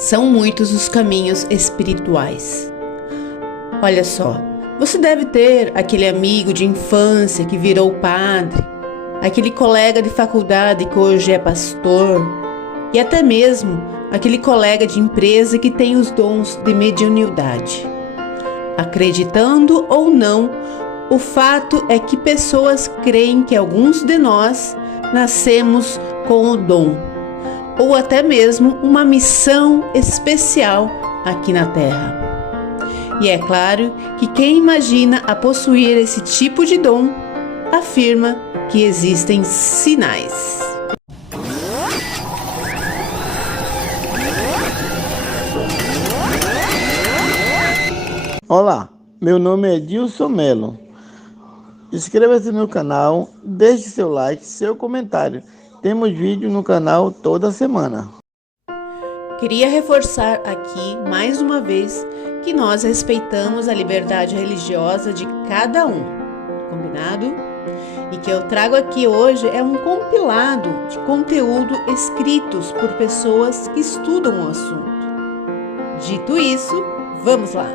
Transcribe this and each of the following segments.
São muitos os caminhos espirituais. Olha só, você deve ter aquele amigo de infância que virou padre, aquele colega de faculdade que hoje é pastor, e até mesmo aquele colega de empresa que tem os dons de mediunidade. Acreditando ou não, o fato é que pessoas creem que alguns de nós nascemos com o dom, ou até mesmo uma missão especial aqui na Terra. E é claro que quem imagina a possuir esse tipo de dom, afirma que existem sinais. Olá, meu nome é Dilson Melo. Inscreva-se no canal, deixe seu like, seu comentário. Temos vídeo no canal toda semana. Queria reforçar aqui, mais uma vez, que nós respeitamos a liberdade religiosa de cada um, combinado? E que eu trago aqui hoje é um compilado de conteúdo escritos por pessoas que estudam o assunto. Dito isso, vamos lá!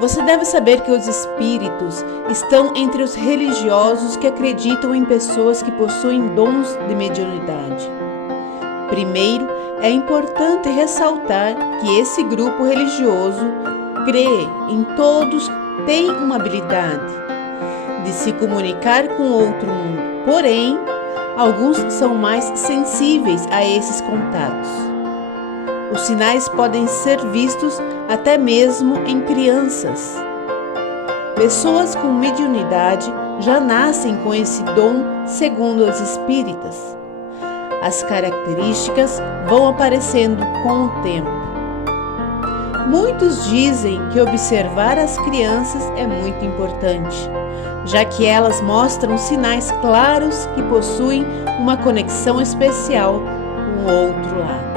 Você deve saber que os espíritos estão entre os religiosos que acreditam em pessoas que possuem dons de mediunidade. Primeiro, é importante ressaltar que esse grupo religioso crê em todos que têm uma habilidade de se comunicar com outro mundo, porém, alguns são mais sensíveis a esses contatos. Os sinais podem ser vistos até mesmo em crianças. Pessoas com mediunidade já nascem com esse dom, segundo os espíritas. As características vão aparecendo com o tempo. Muitos dizem que observar as crianças é muito importante, já que elas mostram sinais claros que possuem uma conexão especial com o outro lado.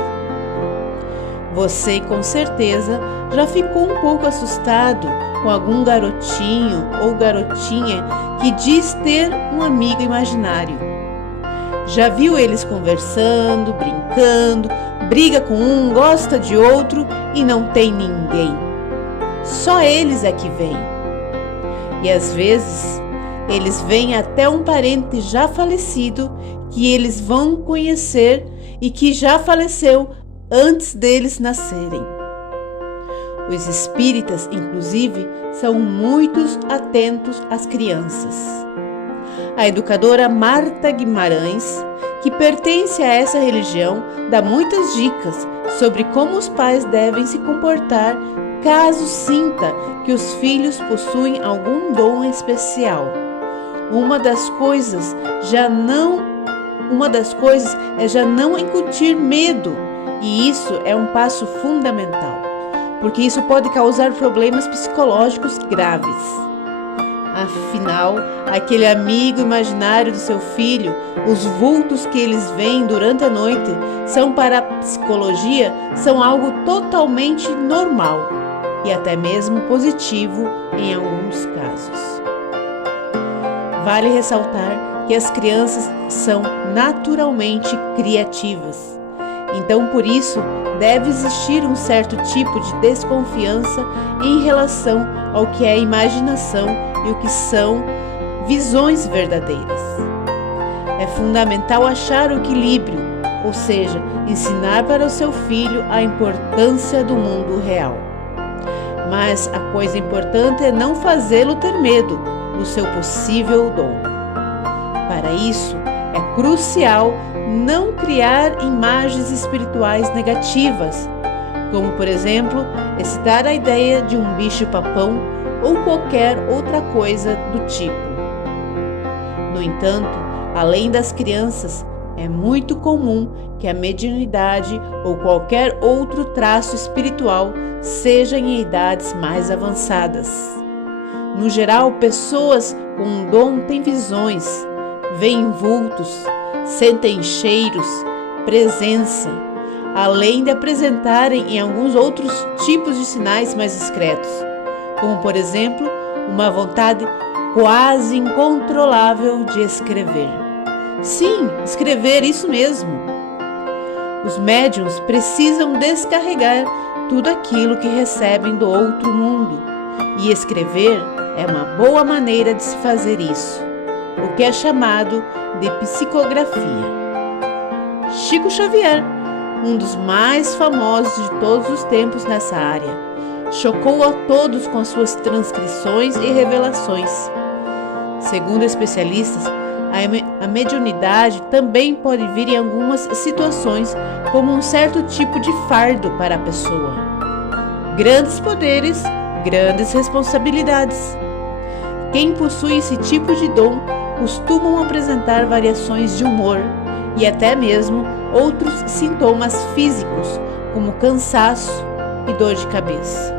Você, com certeza, já ficou um pouco assustado com algum garotinho ou garotinha que diz ter um amigo imaginário. Já viu eles conversando, brincando, briga com um, gosta de outro e não tem ninguém. Só eles é que vêm. E às vezes, eles vêm até um parente já falecido que eles vão conhecer e que já faleceu antes deles nascerem. Os espíritas, inclusive, são muito atentos às crianças. A educadora Marta Guimarães, que pertence a essa religião, dá muitas dicas sobre como os pais devem se comportar caso sinta que os filhos possuem algum dom especial. Uma das coisas é já não incutir medo. E isso é um passo fundamental, porque isso pode causar problemas psicológicos graves. Afinal, aquele amigo imaginário do seu filho, os vultos que eles veem durante a noite, são para a psicologia, são algo totalmente normal e até mesmo positivo em alguns casos. Vale ressaltar que as crianças são naturalmente criativas. Então, por isso, deve existir um certo tipo de desconfiança em relação ao que é imaginação e o que são visões verdadeiras. É fundamental achar o equilíbrio, ou seja, ensinar para o seu filho a importância do mundo real. Mas a coisa importante é não fazê-lo ter medo do seu possível dom. Para isso, é crucial não criar imagens espirituais negativas, como, por exemplo, excitar a ideia de um bicho-papão ou qualquer outra coisa do tipo. No entanto, além das crianças, é muito comum que a mediunidade ou qualquer outro traço espiritual seja em idades mais avançadas. No geral, pessoas com um dom têm visões, veem vultos, sentem cheiros, presença, além de apresentarem em alguns outros tipos de sinais mais discretos, como, por exemplo, uma vontade quase incontrolável de escrever. Sim, escrever, isso mesmo. Os médiuns precisam descarregar tudo aquilo que recebem do outro mundo, e escrever é uma boa maneira de se fazer isso, o que é chamado de psicografia. Chico Xavier, um dos mais famosos de todos os tempos nessa área, chocou a todos com suas transcrições e revelações. Segundo especialistas, a mediunidade também pode vir em algumas situações como um certo tipo de fardo para a pessoa. Grandes poderes, grandes responsabilidades. Quem possui esse tipo de dom costumam apresentar variações de humor e até mesmo outros sintomas físicos, como cansaço e dor de cabeça.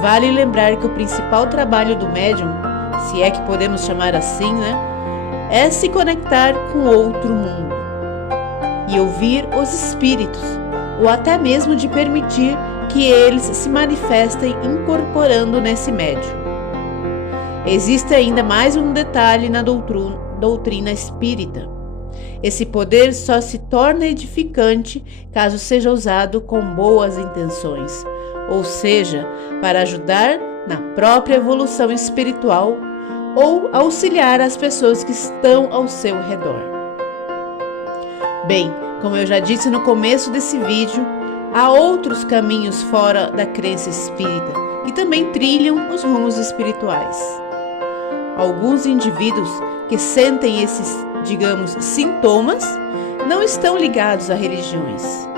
Vale lembrar que o principal trabalho do médium, se é que podemos chamar assim, é se conectar com outro mundo e ouvir os espíritos, ou até mesmo de permitir que eles se manifestem incorporando nesse médium. Existe ainda mais um detalhe na doutrina espírita. Esse poder só se torna edificante caso seja usado com boas intenções, ou seja, para ajudar na própria evolução espiritual ou auxiliar as pessoas que estão ao seu redor. Bem, como eu já disse no começo desse vídeo, há outros caminhos fora da crença espírita que também trilham os rumos espirituais. Alguns indivíduos que sentem esses, sintomas não estão ligados a religiões.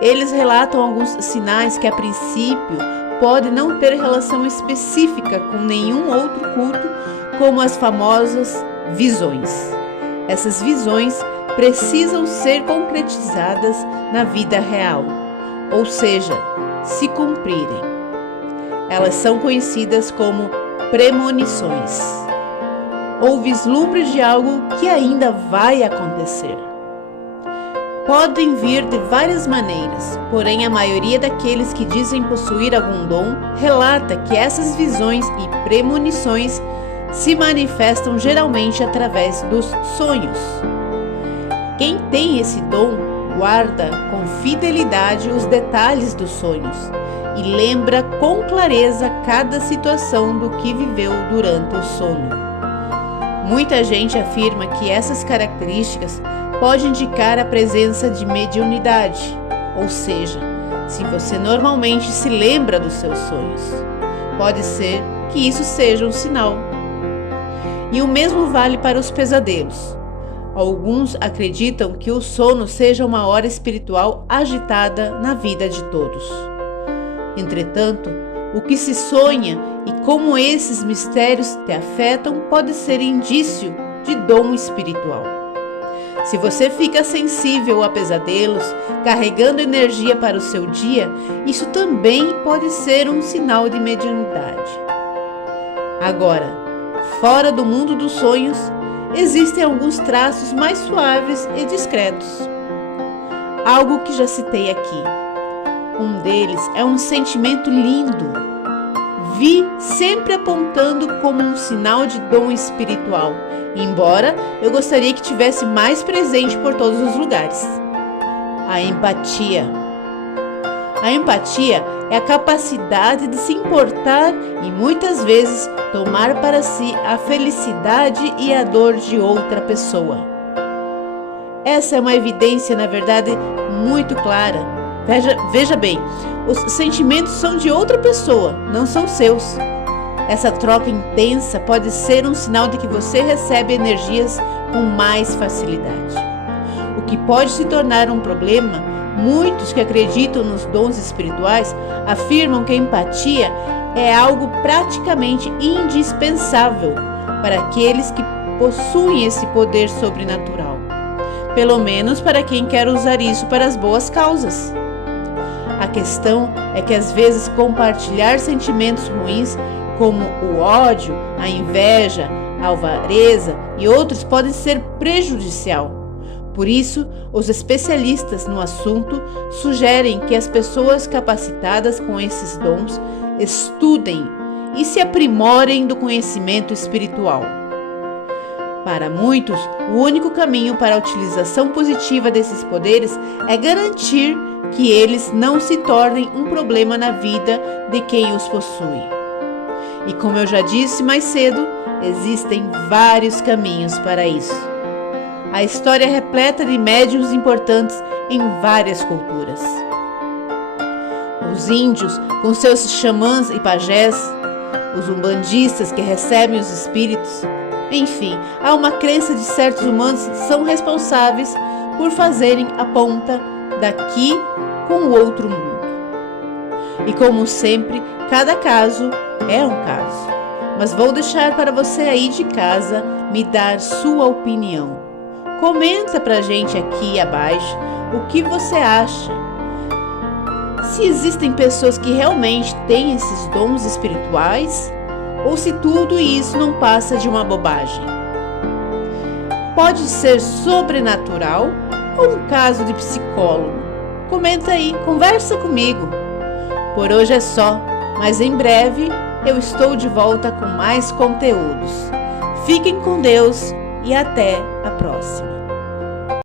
Eles relatam alguns sinais que a princípio podem não ter relação específica com nenhum outro culto, como as famosas visões. Essas visões precisam ser concretizadas na vida real, ou seja, se cumprirem. Elas são conhecidas como premonições, ou vislumbres de algo que ainda vai acontecer. Podem vir de várias maneiras, porém a maioria daqueles que dizem possuir algum dom relata que essas visões e premonições se manifestam geralmente através dos sonhos. Quem tem esse dom guarda com fidelidade os detalhes dos sonhos e lembra com clareza cada situação do que viveu durante o sono. Muita gente afirma que essas características podem indicar a presença de mediunidade, ou seja, se você normalmente se lembra dos seus sonhos, pode ser que isso seja um sinal. E o mesmo vale para os pesadelos. Alguns acreditam que o sono seja uma hora espiritual agitada na vida de todos. Entretanto, o que se sonha e como esses mistérios te afetam pode ser indício de dom espiritual. Se você fica sensível a pesadelos, carregando energia para o seu dia, isso também pode ser um sinal de mediunidade. Agora, fora do mundo dos sonhos, existem alguns traços mais suaves e discretos. Algo que já citei aqui. Um deles é um sentimento lindo. Vi sempre apontando como um sinal de dom espiritual, embora eu gostaria que tivesse mais presente por todos os lugares. A empatia. A empatia é a capacidade de se importar e muitas vezes tomar para si a felicidade e a dor de outra pessoa. Essa é uma evidência, na verdade, muito clara. Veja bem, os sentimentos são de outra pessoa, não são seus. Essa troca intensa pode ser um sinal de que você recebe energias com mais facilidade. O que pode se tornar um problema, muitos que acreditam nos dons espirituais afirmam que a empatia é algo praticamente indispensável para aqueles que possuem esse poder sobrenatural. Pelo menos para quem quer usar isso para as boas causas. A questão é que às vezes compartilhar sentimentos ruins como o ódio, a inveja, a avareza e outros podem ser prejudicial. Por isso, os especialistas no assunto sugerem que as pessoas capacitadas com esses dons estudem e se aprimorem do conhecimento espiritual. Para muitos, o único caminho para a utilização positiva desses poderes é garantir que eles não se tornem um problema na vida de quem os possui. E como eu já disse mais cedo, existem vários caminhos para isso. A história é repleta de médiuns importantes em várias culturas. Os índios, com seus xamãs e pajés, os umbandistas que recebem os espíritos. Enfim, há uma crença de certos humanos que são responsáveis por fazerem a ponta daqui com o outro mundo. E como sempre, cada caso é um caso. Mas vou deixar para você aí de casa me dar sua opinião. Comenta pra gente aqui abaixo o que você acha. Se existem pessoas que realmente têm esses dons espirituais ou se tudo isso não passa de uma bobagem. Pode ser sobrenatural ou um caso de psicólogo? Comenta aí, conversa comigo. Por hoje é só, mas em breve eu estou de volta com mais conteúdos. Fiquem com Deus e até a próxima.